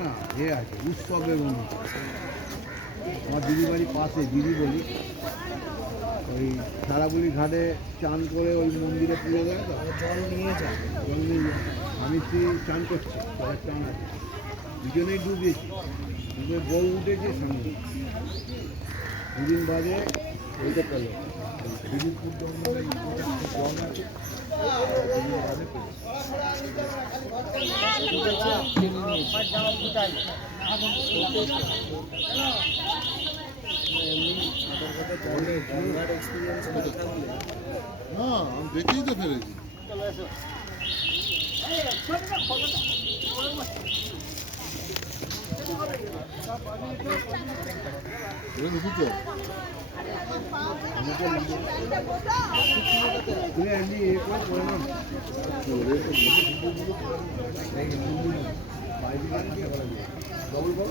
না এ আছে উৎসবের অনুষ্ঠান। আমার দিদি বাড়ির পাশে, দিদি বলি, ওই সারাবুলি ঘাটে চান করে ওই মন্দিরে পুজো দেয় তো, জল নিয়ে যায়। জল নিয়ে যায়। আমি স্ত্রী চান করছি, জলের চান আছে, দুজনেই ডুবিয়েছি, কিন্তু বউ উঠেছে সামনে। দুদিন বাদে ওইটা পেল দিদিপুর জঙ্গলে জল আছে, দুদিন বাদে পেল। না আমি দেখেই তো ফেলেছি। দুটো তুমি এমনি এ করে করে নাও, ডবল বল।